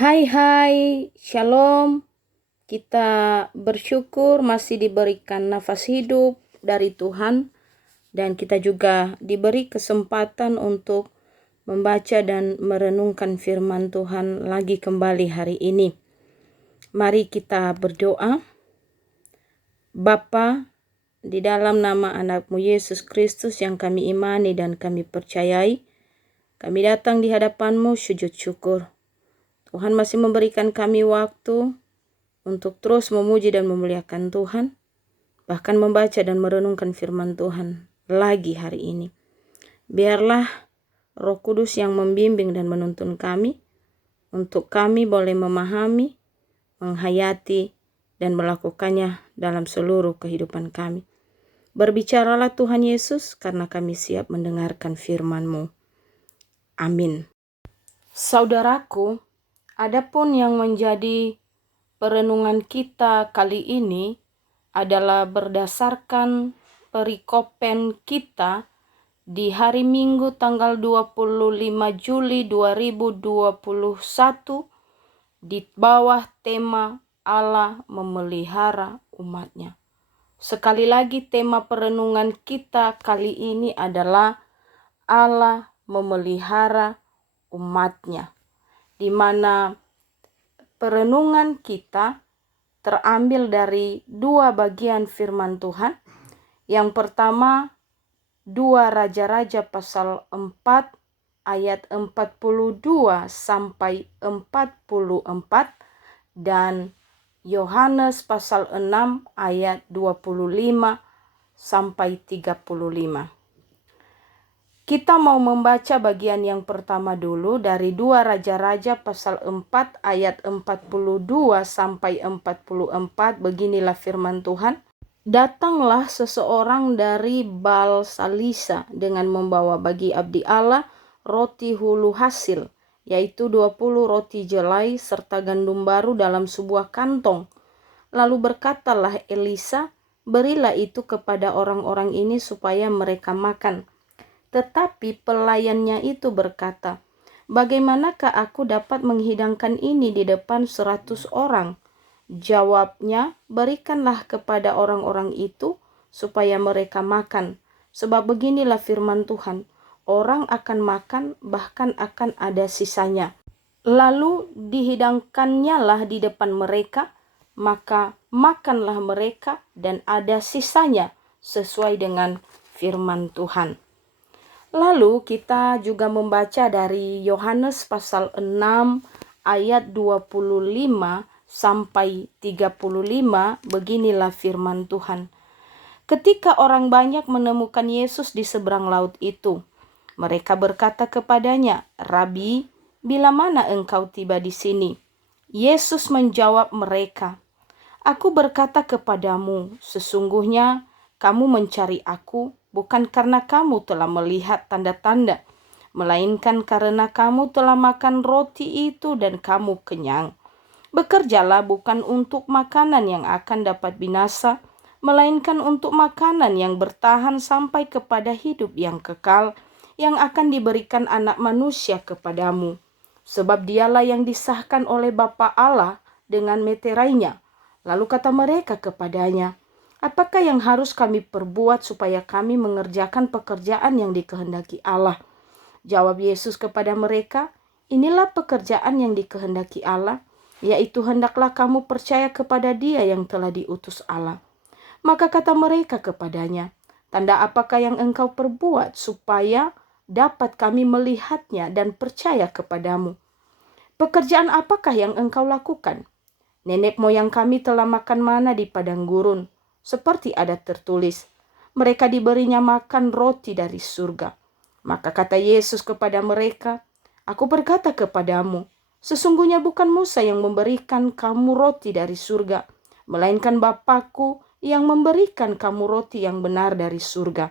Hai Shalom. Kita bersyukur masih diberikan nafas hidup dari Tuhan dan kita juga diberi kesempatan untuk membaca dan merenungkan firman Tuhan lagi kembali hari ini. Mari kita berdoa. Bapa, di dalam nama anak-Mu Yesus Kristus yang kami imani dan kami percayai, kami datang di hadapan-Mu sujud syukur. Tuhan masih memberikan kami waktu untuk terus memuji dan memuliakan Tuhan, bahkan membaca dan merenungkan firman Tuhan lagi hari ini. Biarlah Roh Kudus yang membimbing dan menuntun kami, untuk kami boleh memahami, menghayati, dan melakukannya dalam seluruh kehidupan kami. Berbicaralah Tuhan Yesus, karena kami siap mendengarkan firman-Mu. Amin. Saudaraku, adapun yang menjadi perenungan kita kali ini adalah berdasarkan perikopen kita di hari Minggu tanggal 25 Juli 2021 di bawah tema Allah memelihara umatnya. Sekali lagi tema perenungan kita kali ini adalah Allah memelihara umatnya, di mana perenungan kita terambil dari dua bagian firman Tuhan. Yang pertama, 2 Raja-Raja pasal 4 ayat 42 sampai 44 dan Yohanes pasal 6 ayat 25 sampai 35. Kita mau membaca bagian yang pertama dulu dari 2 Raja-Raja pasal 4 ayat 42 sampai 44. Beginilah firman Tuhan. Datanglah seseorang dari Baal-salisa dengan membawa bagi abdi Allah roti hulu hasil, yaitu 20 roti jelai serta gandum baru dalam sebuah kantong. Lalu berkatalah Elisa, berilah itu kepada orang-orang ini supaya mereka makan. Tetapi pelayannya itu berkata, bagaimanakah aku dapat menghidangkan ini di depan 100 orang? Jawabnya, berikanlah kepada orang-orang itu supaya mereka makan. Sebab beginilah firman Tuhan, orang akan makan bahkan akan ada sisanya. Lalu dihidangkannya lah di depan mereka, maka makanlah mereka dan ada sisanya sesuai dengan firman Tuhan. Lalu kita juga membaca dari Yohanes pasal 6 ayat 25 sampai 35. Beginilah firman Tuhan. Ketika orang banyak menemukan Yesus di seberang laut itu, mereka berkata kepadanya, Rabi, bila mana engkau tiba di sini? Yesus menjawab mereka, Aku berkata kepadamu, sesungguhnya kamu mencari aku bukan karena kamu telah melihat tanda-tanda, melainkan karena kamu telah makan roti itu dan kamu kenyang. Bekerjalah bukan untuk makanan yang akan dapat binasa, melainkan untuk makanan yang bertahan sampai kepada hidup yang kekal, yang akan diberikan anak manusia kepadamu. Sebab dialah yang disahkan oleh Bapa Allah dengan meterainya. Lalu kata mereka kepadanya, apakah yang harus kami perbuat supaya kami mengerjakan pekerjaan yang dikehendaki Allah? Jawab Yesus kepada mereka, inilah pekerjaan yang dikehendaki Allah, yaitu hendaklah kamu percaya kepada Dia yang telah diutus Allah. Maka kata mereka kepadanya, tanda apakah yang engkau perbuat supaya dapat kami melihatnya dan percaya kepadamu? Pekerjaan apakah yang engkau lakukan? Nenek moyang kami telah makan mana di padang gurun, seperti ada tertulis, mereka diberinya makan roti dari surga. Maka kata Yesus kepada mereka, Aku berkata kepadamu, sesungguhnya bukan Musa yang memberikan kamu roti dari surga, melainkan Bapa-Ku yang memberikan kamu roti yang benar dari surga.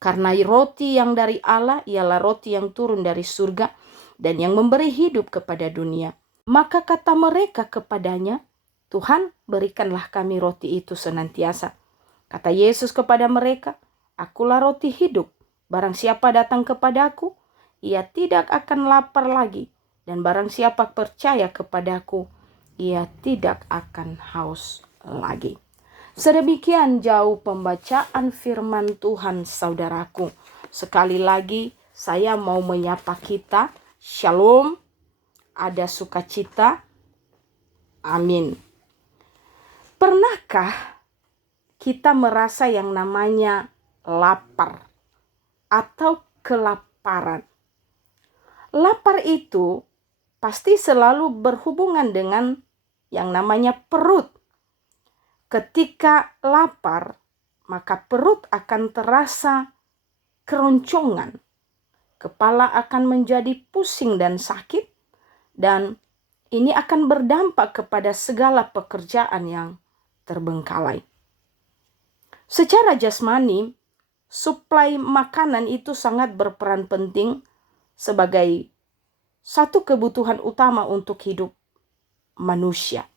Karena roti yang dari Allah ialah roti yang turun dari surga dan yang memberi hidup kepada dunia. Maka kata mereka kepadanya, Tuhan, berikanlah kami roti itu senantiasa. Kata Yesus kepada mereka, Akulah roti hidup. Barang siapa datang kepadaku, ia tidak akan lapar lagi. Dan barang siapa percaya kepadaku, ia tidak akan haus lagi. Sedemikian jauh pembacaan firman Tuhan, saudaraku. Sekali lagi saya mau menyapa kita. Shalom, ada sukacita. Amin. Pernahkah kita merasa yang namanya lapar atau kelaparan? Lapar itu pasti selalu berhubungan dengan yang namanya perut. Ketika lapar, maka perut akan terasa keroncongan. Kepala akan menjadi pusing dan sakit, dan ini akan berdampak kepada segala pekerjaan yang terbengkalai. Secara jasmani, suplai makanan itu sangat berperan penting sebagai satu kebutuhan utama untuk hidup manusia.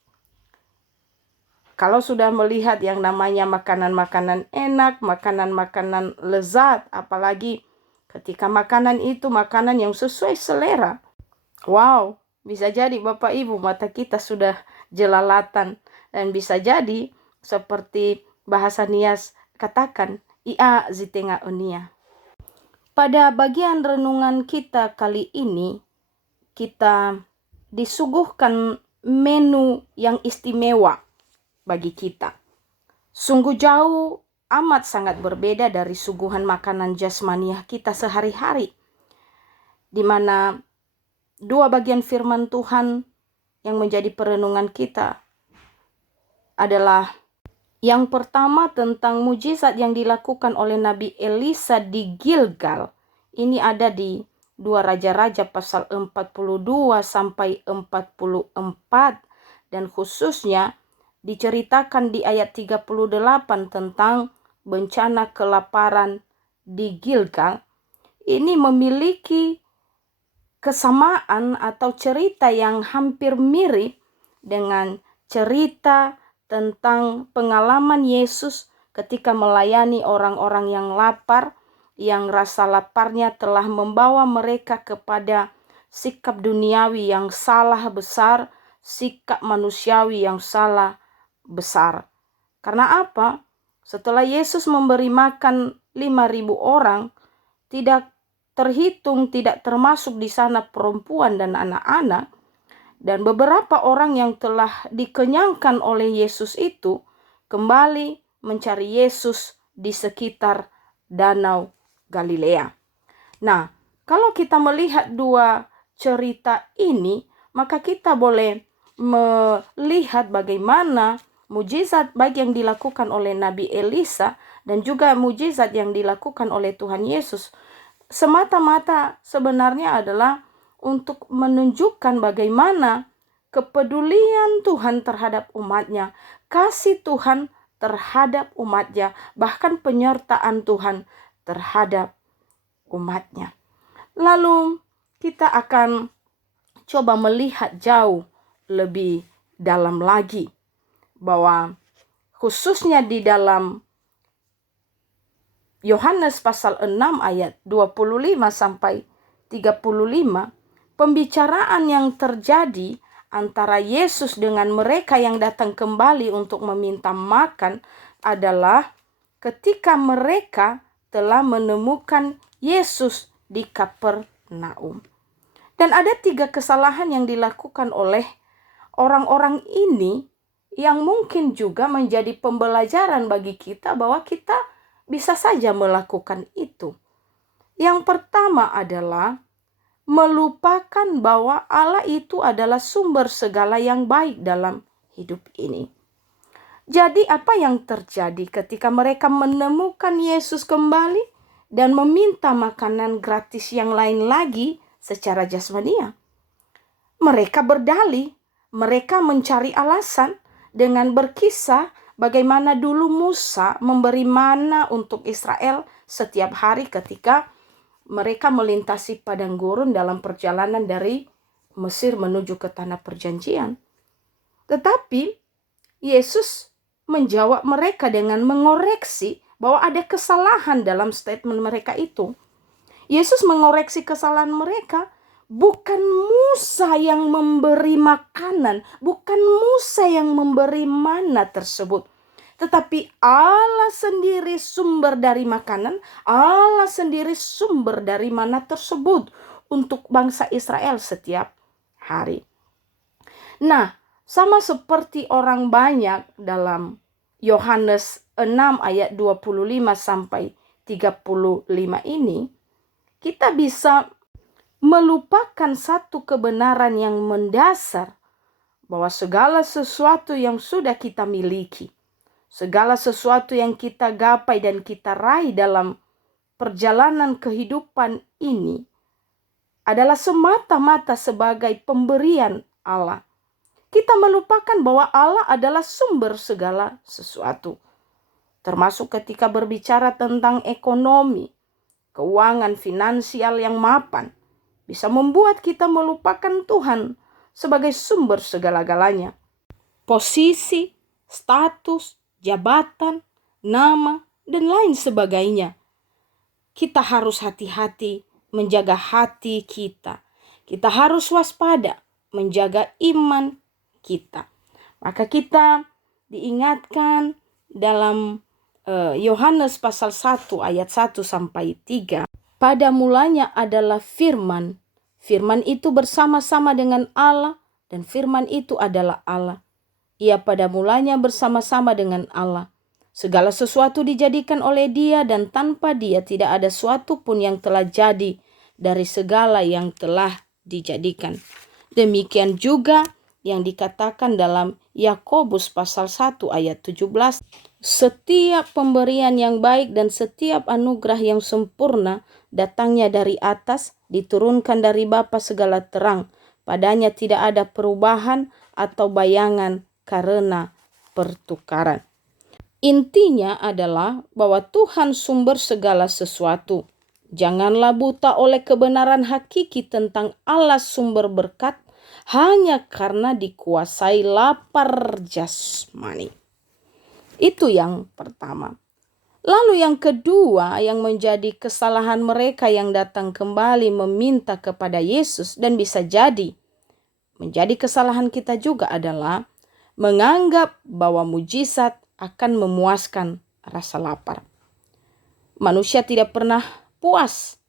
Kalau sudah melihat yang namanya makanan-makanan enak, makanan-makanan lezat, apalagi ketika makanan itu makanan yang sesuai selera. Wow, bisa jadi Bapak Ibu mata kita sudah jelalatan, dan bisa jadi seperti bahasa Nias katakan, ia zitenga unia. Pada bagian renungan kita kali ini, kita disuguhkan menu yang istimewa bagi kita. Sungguh jauh amat sangat berbeda dari suguhan makanan jasmaniah kita sehari-hari, di mana dua bagian firman Tuhan yang menjadi perenungan kita adalah yang pertama tentang mujizat yang dilakukan oleh Nabi Elisa di Gilgal. Ini ada di 2 Raja-Raja pasal 42 sampai 44, dan khususnya diceritakan di ayat 38 tentang bencana kelaparan di Gilgal. Ini memiliki kesamaan atau cerita yang hampir mirip dengan cerita tentang pengalaman Yesus ketika melayani orang-orang yang lapar, yang rasa laparnya telah membawa mereka kepada sikap duniawi yang salah besar, sikap manusiawi yang salah besar. Karena apa? Setelah Yesus memberi makan 5.000 orang, tidak terhitung, tidak termasuk di sana perempuan dan anak-anak, dan beberapa orang yang telah dikenyangkan oleh Yesus itu kembali mencari Yesus di sekitar Danau Galilea. Nah, kalau kita melihat dua cerita ini, maka kita boleh melihat bagaimana mujizat baik yang dilakukan oleh Nabi Elisa dan juga mujizat yang dilakukan oleh Tuhan Yesus semata-mata sebenarnya adalah untuk menunjukkan bagaimana kepedulian Tuhan terhadap umatnya, kasih Tuhan terhadap umatnya, bahkan penyertaan Tuhan terhadap umatnya. Lalu kita akan coba melihat jauh lebih dalam lagi, bahwa khususnya di dalam Yohanes pasal 6 ayat 25 sampai 35, pembicaraan yang terjadi antara Yesus dengan mereka yang datang kembali untuk meminta makan adalah ketika mereka telah menemukan Yesus di Kapernaum. Dan ada 3 kesalahan yang dilakukan oleh orang-orang ini yang mungkin juga menjadi pembelajaran bagi kita bahwa kita bisa saja melakukan itu. Yang pertama adalah melupakan bahwa Allah itu adalah sumber segala yang baik dalam hidup ini. Jadi apa yang terjadi ketika mereka menemukan Yesus kembali dan meminta makanan gratis yang lain lagi secara jasmania? Mereka berdalih, mereka mencari alasan dengan berkisah bagaimana dulu Musa memberi mana untuk Israel setiap hari ketika mereka melintasi padang gurun dalam perjalanan dari Mesir menuju ke tanah perjanjian. Tetapi Yesus menjawab mereka dengan mengoreksi bahwa ada kesalahan dalam statement mereka itu. Yesus mengoreksi kesalahan mereka Bukan Musa yang memberi makanan, bukan Musa yang memberi mana tersebut. Tetapi Allah sendiri sumber dari makanan, Allah sendiri sumber dari mana tersebut untuk bangsa Israel setiap hari. Nah, sama seperti orang banyak dalam Yohanes 6 ayat 25 sampai 35 ini, kita bisa melupakan satu kebenaran yang mendasar bahwa segala sesuatu yang sudah kita miliki, segala sesuatu yang kita gapai dan kita raih dalam perjalanan kehidupan ini adalah semata-mata sebagai pemberian Allah. Kita melupakan bahwa Allah adalah sumber segala sesuatu. Termasuk ketika berbicara tentang ekonomi, keuangan finansial yang mapan, bisa membuat kita melupakan Tuhan sebagai sumber segala-galanya. Posisi, status, jabatan, nama, dan lain sebagainya. Kita harus hati-hati menjaga hati kita. Kita harus waspada menjaga iman kita. Maka kita diingatkan dalam Yohanes pasal 1 ayat 1 sampai 3. Pada mulanya adalah firman. Firman itu bersama-sama dengan Allah dan firman itu adalah Allah. Ia pada mulanya bersama-sama dengan Allah. Segala sesuatu dijadikan oleh Dia dan tanpa Dia tidak ada suatu pun yang telah jadi dari segala yang telah dijadikan. Demikian juga yang dikatakan dalam Yakobus pasal 1 ayat 17. Setiap pemberian yang baik dan setiap anugerah yang sempurna datangnya dari atas, diturunkan dari Bapa segala terang. Padanya tidak ada perubahan atau bayangan karena pertukaran. Intinya adalah bahwa Tuhan sumber segala sesuatu. Janganlah buta oleh kebenaran hakiki tentang Allah sumber berkat hanya karena dikuasai lapar jasmani. Itu yang pertama. Lalu yang kedua yang menjadi kesalahan mereka yang datang kembali meminta kepada Yesus dan bisa jadi menjadi kesalahan kita juga adalah menganggap bahwa mujizat akan memuaskan rasa lapar. Manusia tidak pernah puas.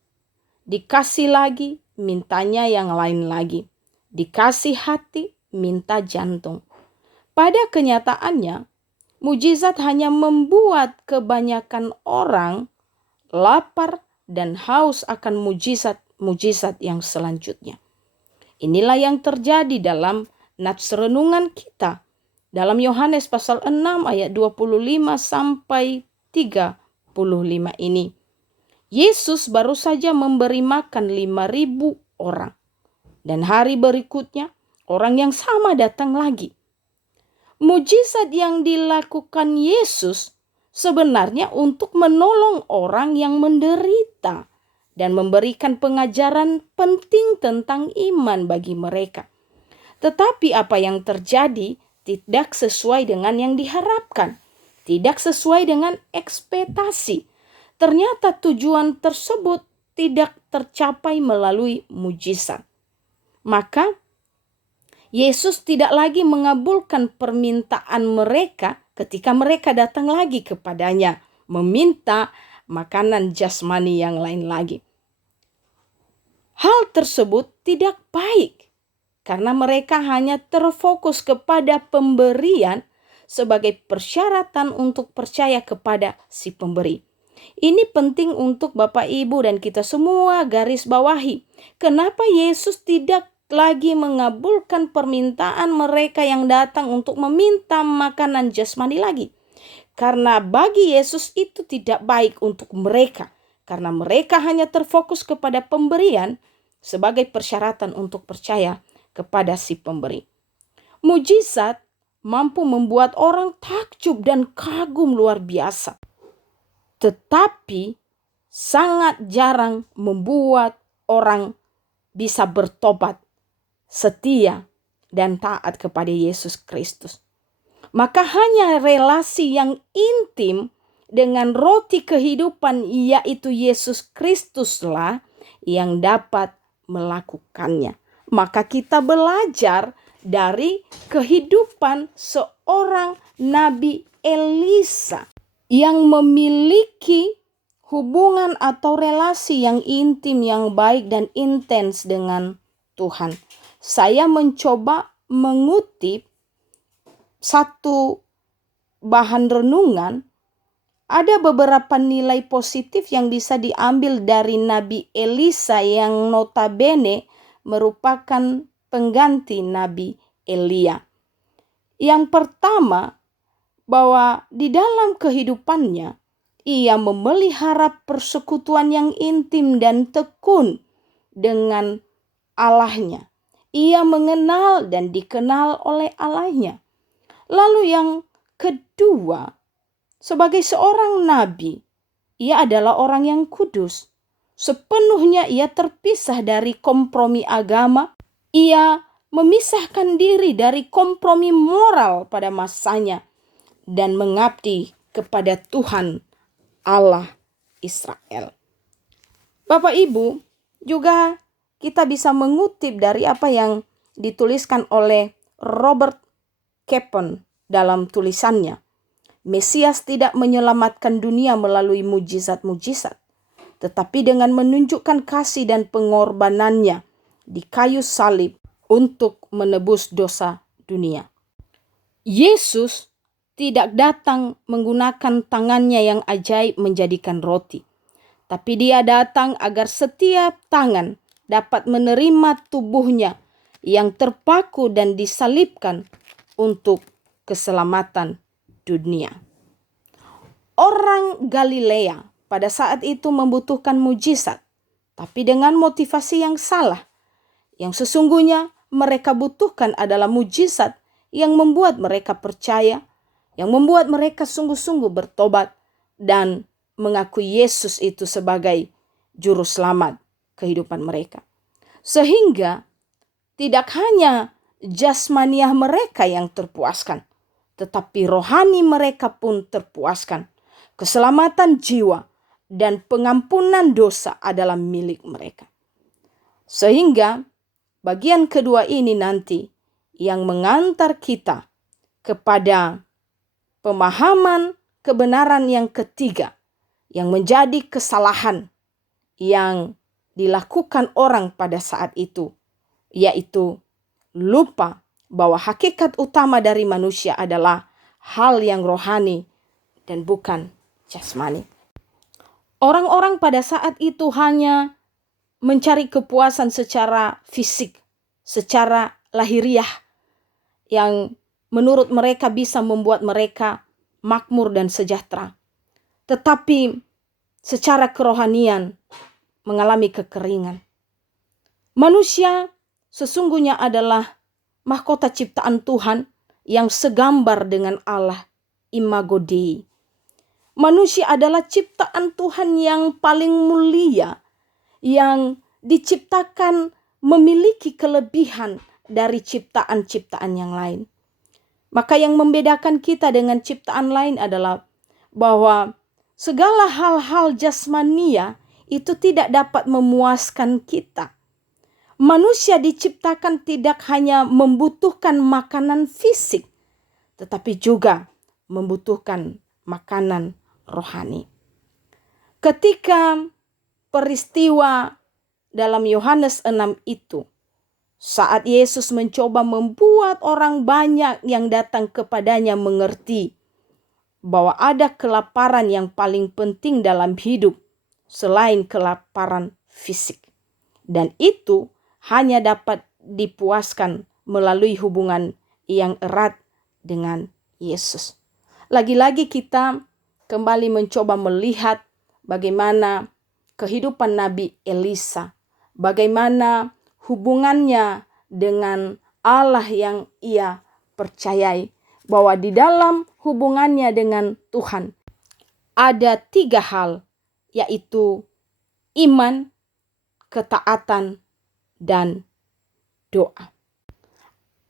Dikasih lagi, mintanya yang lain lagi. Dikasih hati, minta jantung. Pada kenyataannya, mujizat hanya membuat kebanyakan orang lapar dan haus akan mujizat yang selanjutnya. Inilah yang terjadi dalam nats renungan kita. Dalam Yohanes pasal 6 ayat 25 sampai 35 ini. Yesus baru saja memberi makan 5.000 orang. Dan hari berikutnya orang yang sama datang lagi. Mujizat yang dilakukan Yesus sebenarnya untuk menolong orang yang menderita dan memberikan pengajaran penting tentang iman bagi mereka. Tetapi apa yang terjadi tidak sesuai dengan yang diharapkan, tidak sesuai dengan ekspektasi. Ternyata tujuan tersebut tidak tercapai melalui mujizat. Maka Yesus tidak lagi mengabulkan permintaan mereka ketika mereka datang lagi kepadanya meminta makanan jasmani yang lain lagi. Hal tersebut tidak baik karena mereka hanya terfokus kepada pemberian sebagai persyaratan untuk percaya kepada si pemberi. Ini penting untuk Bapak Ibu dan kita semua garis bawahi. Kenapa Yesus tidak lagi mengabulkan permintaan mereka yang datang untuk meminta makanan jasmani lagi? Karena bagi Yesus itu tidak baik untuk mereka. Karena mereka hanya terfokus kepada pemberian sebagai persyaratan untuk percaya kepada si pemberi. Mujizat mampu membuat orang takjub dan kagum luar biasa. Tetapi sangat jarang membuat orang bisa bertobat, setia, dan taat kepada Yesus Kristus. Maka hanya relasi yang intim dengan roti kehidupan yaitu Yesus Kristuslah yang dapat melakukannya. Maka kita belajar dari kehidupan seorang Nabi Elisa yang memiliki hubungan atau relasi yang intim, yang baik dan intens dengan Tuhan. Saya mencoba mengutip satu bahan renungan. Ada beberapa nilai positif yang bisa diambil dari Nabi Elisa yang notabene merupakan pengganti Nabi Elia. Yang pertama, bahwa di dalam kehidupannya ia memelihara persekutuan yang intim dan tekun dengan Allahnya. Ia mengenal dan dikenal oleh Allahnya. Lalu yang kedua, sebagai seorang nabi, ia adalah orang yang kudus. Sepenuhnya ia terpisah dari kompromi agama. Ia memisahkan diri dari kompromi moral pada masanya dan mengabdi kepada Tuhan Allah Israel. Bapak Ibu, juga kita bisa mengutip dari apa yang dituliskan oleh Robert Capon dalam tulisannya. Mesias tidak menyelamatkan dunia melalui mujizat-mujizat, tetapi dengan menunjukkan kasih dan pengorbanannya di kayu salib untuk menebus dosa dunia. Yesus tidak datang menggunakan tangannya yang ajaib menjadikan roti, tapi dia datang agar setiap tangan dapat menerima tubuhnya yang terpaku dan disalibkan untuk keselamatan dunia. Orang Galilea pada saat itu membutuhkan mujizat, tapi dengan motivasi yang salah. Yang sesungguhnya mereka butuhkan adalah mujizat yang membuat mereka percaya, yang membuat mereka sungguh-sungguh bertobat dan mengakui Yesus itu sebagai juru selamat kehidupan mereka. Sehingga tidak hanya jasmaniah mereka yang terpuaskan, tetapi rohani mereka pun terpuaskan. Keselamatan jiwa dan pengampunan dosa adalah milik mereka. Sehingga bagian kedua ini nanti yang mengantar kita kepada pemahaman kebenaran yang ketiga, yang menjadi kesalahan yang dilakukan orang pada saat itu, yaitu lupa bahwa hakikat utama dari manusia adalah hal yang rohani dan bukan jasmani. Orang-orang pada saat itu hanya mencari kepuasan secara fisik, secara lahiriah, yang menurut mereka bisa membuat mereka makmur dan sejahtera. Tetapi secara kerohanian mengalami kekeringan. Manusia sesungguhnya adalah mahkota ciptaan Tuhan yang segambar dengan Allah, Imago Dei. Manusia adalah ciptaan Tuhan yang paling mulia, yang diciptakan memiliki kelebihan dari ciptaan-ciptaan yang lain. Maka yang membedakan kita dengan ciptaan lain adalah bahwa segala hal-hal jasmania itu tidak dapat memuaskan kita. Manusia diciptakan tidak hanya membutuhkan makanan fisik, tetapi juga membutuhkan makanan rohani. Ketika peristiwa dalam Yohanes 6 itu, saat Yesus mencoba membuat orang banyak yang datang kepadanya mengerti bahwa ada kelaparan yang paling penting dalam hidup selain kelaparan fisik. Dan itu hanya dapat dipuaskan melalui hubungan yang erat dengan Yesus. Lagi-lagi kita kembali mencoba melihat bagaimana kehidupan Nabi Elisa, bagaimana hubungannya dengan Allah yang ia percayai, bahwa di dalam hubungannya dengan Tuhan ada 3 hal, yaitu iman, ketaatan, dan doa.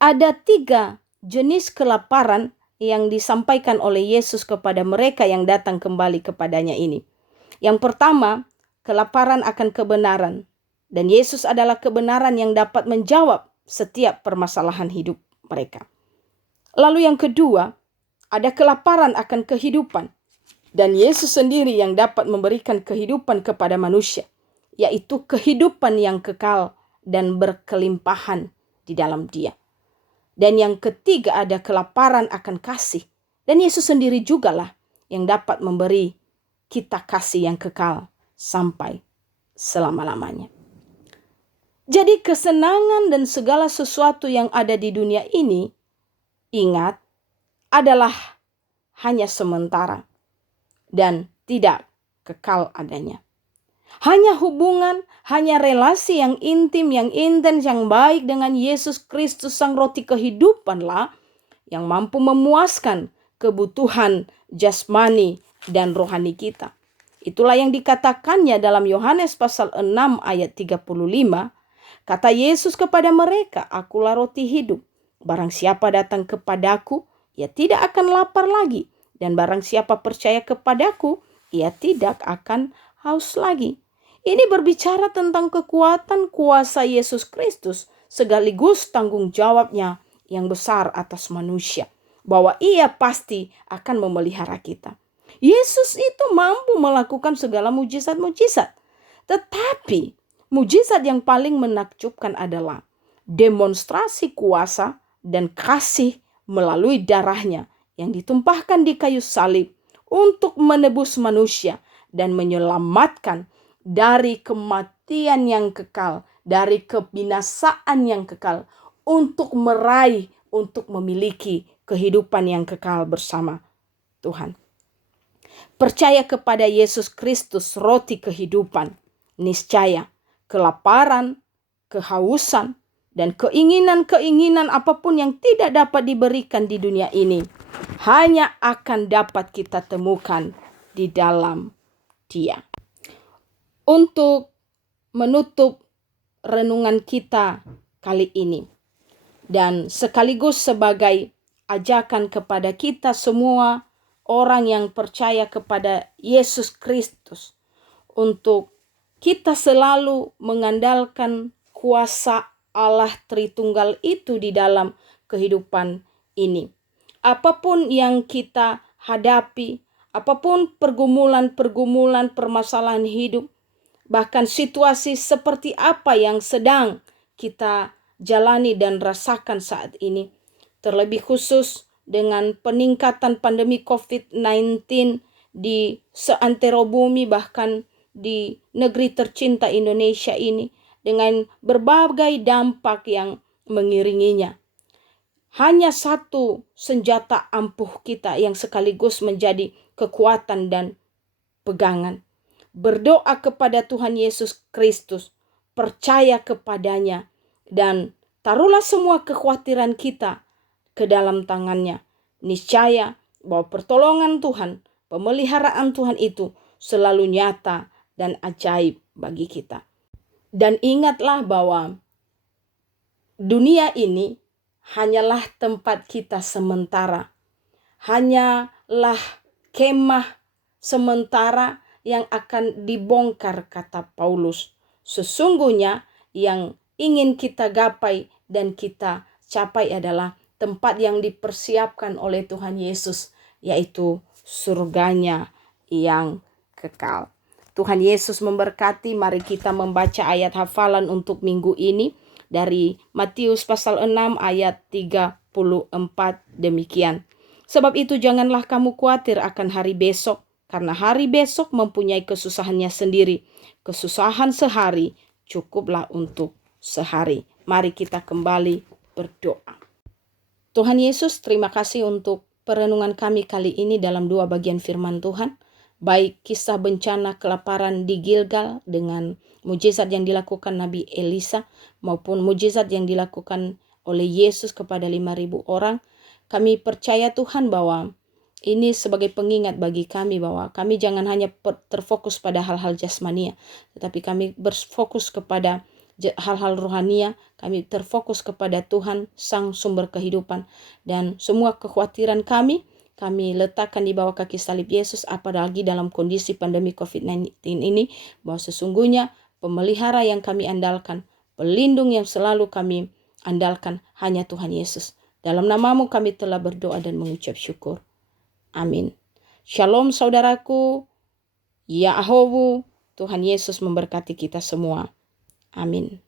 Ada 3 jenis kelaparan yang disampaikan oleh Yesus kepada mereka yang datang kembali kepadanya ini. Yang pertama, kelaparan akan kebenaran. Dan Yesus adalah kebenaran yang dapat menjawab setiap permasalahan hidup mereka. Lalu yang kedua, ada kelaparan akan kehidupan. Dan Yesus sendiri yang dapat memberikan kehidupan kepada manusia, yaitu kehidupan yang kekal dan berkelimpahan di dalam Dia. Dan yang ketiga, ada kelaparan akan kasih. Dan Yesus sendiri jugalah yang dapat memberi kita kasih yang kekal sampai selama-lamanya. Jadi kesenangan dan segala sesuatu yang ada di dunia ini, ingat, adalah hanya sementara dan tidak kekal adanya. Hanya hubungan, hanya relasi yang intim, yang intens, yang baik dengan Yesus Kristus Sang Roti Kehidupanlah yang mampu memuaskan kebutuhan jasmani dan rohani kita. Itulah yang dikatakannya dalam Yohanes pasal 6 ayat 35. Kata Yesus kepada mereka, "Akulah roti hidup. Barang siapa datang kepadaku, ia tidak akan lapar lagi. Dan barang siapa percaya kepadaku, ia tidak akan haus lagi." Ini berbicara tentang kekuatan kuasa Yesus Kristus sekaligus tanggung jawabnya yang besar atas manusia. Bahwa ia pasti akan memelihara kita. Yesus itu mampu melakukan segala mujizat-mujizat. Tetapi mujizat yang paling menakjubkan adalah demonstrasi kuasa dan kasih melalui darahnya yang ditumpahkan di kayu salib untuk menebus manusia dan menyelamatkan dari kematian yang kekal, dari kebinasaan yang kekal, untuk meraih, untuk memiliki kehidupan yang kekal bersama Tuhan. Percaya kepada Yesus Kristus, roti kehidupan, niscaya kelaparan, kehausan, dan keinginan-keinginan apapun yang tidak dapat diberikan di dunia ini hanya akan dapat kita temukan di dalam Dia. Untuk menutup renungan kita kali ini dan sekaligus sebagai ajakan kepada kita semua orang yang percaya kepada Yesus Kristus untuk kita selalu mengandalkan kuasa Allah Tritunggal itu di dalam kehidupan ini. Apapun yang kita hadapi, apapun pergumulan-pergumulan permasalahan hidup, bahkan situasi seperti apa yang sedang kita jalani dan rasakan saat ini, terlebih khusus dengan peningkatan pandemi COVID-19 di seantero bumi, bahkan di negeri tercinta Indonesia ini, dengan berbagai dampak yang mengiringinya. Hanya satu senjata ampuh kita yang sekaligus menjadi kekuatan dan pegangan. Berdoa kepada Tuhan Yesus Kristus, percaya kepadanya, dan taruhlah semua kekhawatiran kita ke dalam tangannya. Niscaya bahwa pertolongan Tuhan, pemeliharaan Tuhan itu selalu nyata dan ajaib bagi kita. Dan ingatlah bahwa dunia ini hanyalah tempat kita sementara. Hanyalah kemah sementara yang akan dibongkar, kata Paulus. Sesungguhnya yang ingin kita gapai dan kita capai adalah tempat yang dipersiapkan oleh Tuhan Yesus, yaitu surganya yang kekal. Tuhan Yesus memberkati. Mari kita membaca ayat hafalan untuk minggu ini dari Matius pasal 6 ayat 34 demikian. Sebab itu janganlah kamu khawatir akan hari besok, karena hari besok mempunyai kesusahannya sendiri. Kesusahan sehari cukuplah untuk sehari. Mari kita kembali berdoa. Tuhan Yesus, terima kasih untuk perenungan kami kali ini dalam 2 bagian firman Tuhan. Baik kisah bencana kelaparan di Gilgal dengan mujizat yang dilakukan Nabi Elisa maupun mujizat yang dilakukan oleh Yesus kepada 5.000 orang. Kami percaya Tuhan bahwa ini sebagai pengingat bagi kami bahwa kami jangan hanya terfokus pada hal-hal jasmania, tetapi kami berfokus kepada hal-hal rohania. Kami terfokus kepada Tuhan Sang Sumber Kehidupan, dan semua kekhawatiran kami letakkan di bawah kaki salib Yesus, apalagi dalam kondisi pandemi COVID-19 ini, bahwa sesungguhnya pemelihara yang kami andalkan, pelindung yang selalu kami andalkan hanya Tuhan Yesus. Dalam namamu kami telah berdoa dan mengucap syukur. Amin. Shalom saudaraku. Ya Ahowu, Tuhan Yesus memberkati kita semua. Amin.